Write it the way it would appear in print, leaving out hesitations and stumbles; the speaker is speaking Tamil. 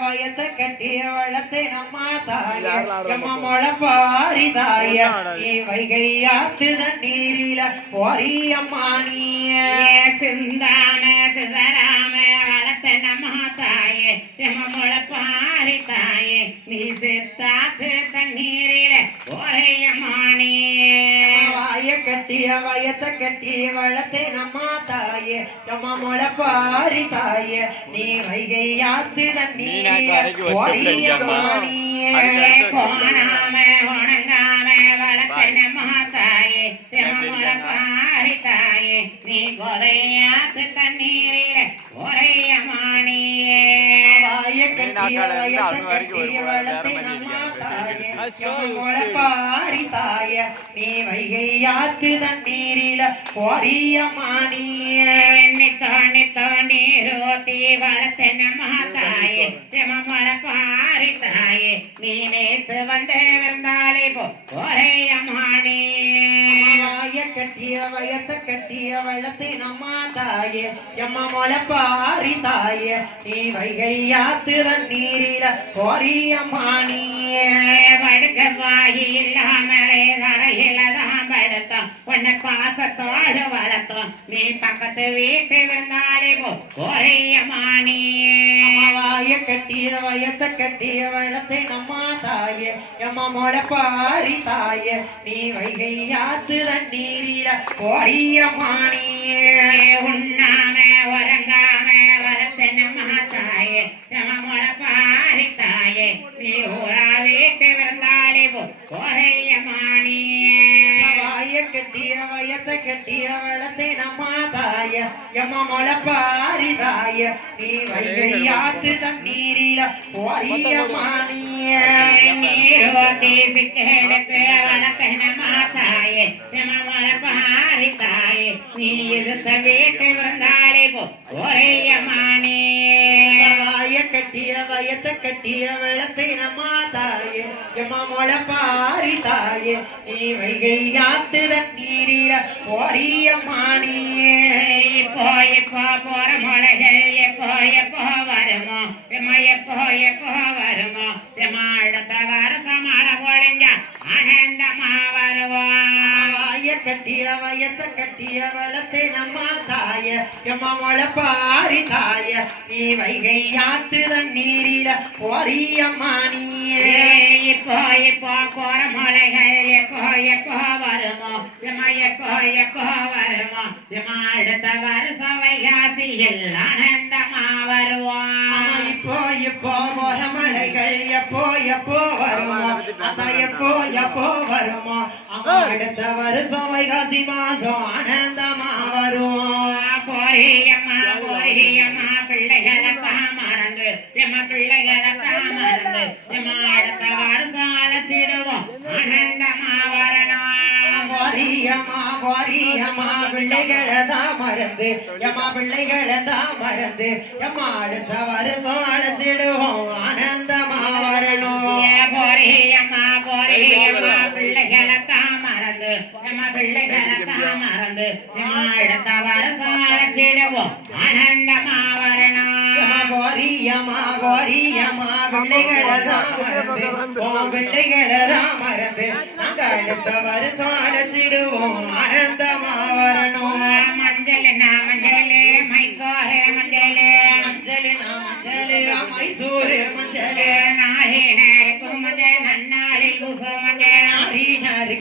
வயத்தை கட்டிய வளத்தை நம்ம தாய முளப்பாரி தாய நீ வைகையாத்து தண்ணீரில பொரியம்மானிய சிந்தாம சிதராம வளத்தை நம்ம தாயே முளப்பாரி தாயே நீ சித்தாத்து தண்ணீரில பொரியம்மானிய கட்டிய வயத்தை கட்டி வளத்தை நம்ம தாயே நம்ம முளப்பாரி தாயே நீ வைகையாத்து தண்ணீரில கோணாம உணங்காம வளத்தை நம்ம தாயே நம்ம முளப்பாரி தாயே நீ கொலையாத்து தண்ணீரில ஒரையமானியே கட்டிய வயத்தை கட்டிய வளத்தை நம்ம தாயே நம்ம முளப்பாரி தாயே நீ வைகையாத்து தண்ணீரில பொரியமானிய நித்தாணி நீரோத்தி வளத்தை நம்ம தாயே நம்ம முளப்பாரி தாயே நீ நேத்து வந்து வந்தாலே பொறையமானிய கட்டிய வயத்தை கட்டிய வளத்தை நம்ம தாயே நம்ம முளப்பாரி தாயே நீ வைகையாத்து தண்ணீரில பொரியமானிய படுக்க வாயி இல்லாமலே கரையில தான் படுத்தோம் உன்னை பாசத்தோடு வளர்த்தோம் நீ பக்கத்து வீட்டு வந்தாலே பொறையமானிய கட்டிய வயத்தை கட்டிய வளத்தை நம்ம தாயே நம்ம முளப்பாரி தாயே நீ வைகையாத்து தண்ணீரில பொரியமானிய உண்ணாம உறங்காம வளத்தை நம்ம தாயே நம்ம முளப்பாரி தாயே நீ ஊரா வீட்டு வந்தாலே பொறையமானிய கட்டிய வயத்தை கட்டிய வளத்தை நம்ம தாய எம்ம முளப்பாரி தாய நீ வைகையாத்து தண்ணீரில பொரியமானிய நீரோட்டி சிக்கெடுத்து வளத்தை நம்ம தாயே எம்ம முளப்பாரி தாயே நீ இருந்த வீட்டு வந்தாலே பொறையமானிய கட்டிய வயத்தை கட்டிய வளத்தை நம்ம தாயே எம்ம முளப்பாரி தாயே நீ வைகையாத்து தண்ணீரில பொரியமானிய எப்போ போற மலைகள் எப்போ வருமோ எப்போ வருமோ அடுத்த வருஷம் மழை பொழிஞ்ச ஆனந்தமா வருவோம் கட்டிய வயத்தை கட்டிய வளத்தை நம்ம தாய எம்ம முளப்பாரி தாய நீ வைகையாத்து தண்ணீரில பொரியமானிய இப்போ போற மலைகள் எப்போ வருமோ எப்போ வருமோ அடுத்த வருஷம் வைகாசியில் ஆனந்தமா வருவோம் இப்போ போற மலைகள் எப்போ வருமோ எப்போ வருமோ அடுத்த வருஷம் வைகாசி மாசம் ஆனந்தமா வருவோம் பொரியம்மா பிள்ளைகளை தான் மறந்து பிள்ளைகளை தான் மறந்து அடுத்த வருஷம் அழைச்சிடுவோம் ஆனந்தமா வரணும் பொரியம்மா பிள்ளைகளை தான் மறந்து பிள்ளைகளை தான் மறந்து அடுத்த வருஷம் அழைச்சிடுவோம் ஆனந்தமா வரணும் பொரியம்மா பிள்ளைகளை தான் மறந்து பிள்ளைகளை தான் மறந்து அடுத்த வருஷம் அழைச்சிடுவோம் ஆனந்தமா வரணும் பொரியம்மா பிள்ளைகளை தான் மறந்து பிள்ளைகளை தான் மறந்து நாங்க அடுத்த வருஷம் அழைச்சிடுவோம் ஆனந்தமா வரணும் மஞ்சள் மைசூரு மஞ்சள் நாயே